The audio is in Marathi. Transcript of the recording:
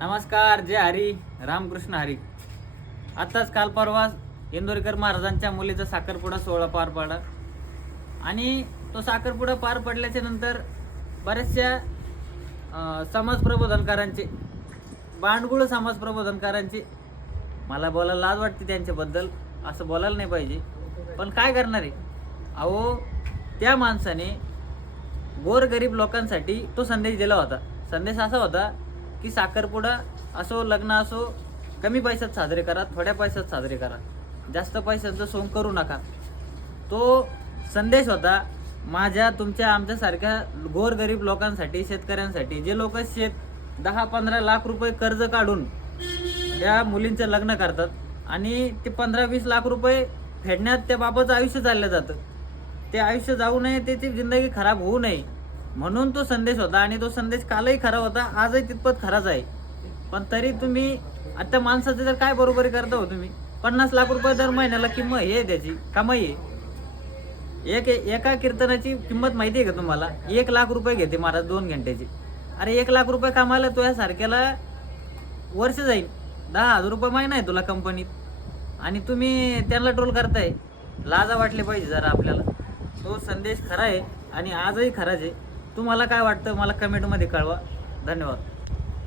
नमस्कार. जय हरी. रामकृष्ण हरी. आत्ताच काल परवा इंदोरीकर महाराजांच्या मुलीचा साखरपुडा सोहळा पार पडला आणि तो साखरपुडा पार पडल्याच्या नंतर बऱ्याचशा समाज प्रबोधनकारांचे बांडगुळ समाज प्रबोधनकारांचे मला बोलायला लाज वाटते त्यांच्याबद्दल, असं बोलायला नाही पाहिजे, पण काय करणार आहे. अहो, त्या माणसाने गोरगरीब लोकांसाठी तो संदेश दिला होता. संदेश असा होता की साखरपुडा असो, लग्न असो, कमी पैशात साजरे करा, थोड्या पैशात साजरे करा, जास्त पैशांचं सोंग करू नका. तो संदेश होता माझ्या तुमच्या आमच्यासारख्या गोरगरीब लोकांसाठी, शेतकऱ्यांसाठी, जे लोक 10-15 लाख रुपये कर्ज काढून त्या मुलींचं लग्न करतात आणि ते 15-20 लाख रुपये फेडण्यात त्या बापाचं आयुष्य चाललं जातं. ते आयुष्य जाऊ नये, त्याची जिंदगी खराब होऊ नये म्हणून तो संदेश होता. आणि तो संदेश कालही खरा होता, आजही तितपत खराच आहे. पण तरी तुम्ही आता माणसाचं जर काय बरोबरी करता हो, तुम्ही 50 लाख रुपये दर महिन्याला किंमत हे त्याची कमाई आहे. एका कीर्तनाची किंमत माहिती आहे का तुम्हाला? 1 लाख रुपये घेते महाराज 2 घंट्याची. अरे 1 लाख रुपये कामाला तो यासारख्याला वर्ष जाईल. 10,000 रुपये महिना आहे तुला कंपनीत आणि तुम्ही त्यांना ट्रोल करताय. लाजा वाटले पाहिजे जरा आपल्याला. तो संदेश खरा आहे आणि आजही खराच आहे. तुम्हाला काय वाटतं मला कमेंटमध्ये कळवा. धन्यवाद.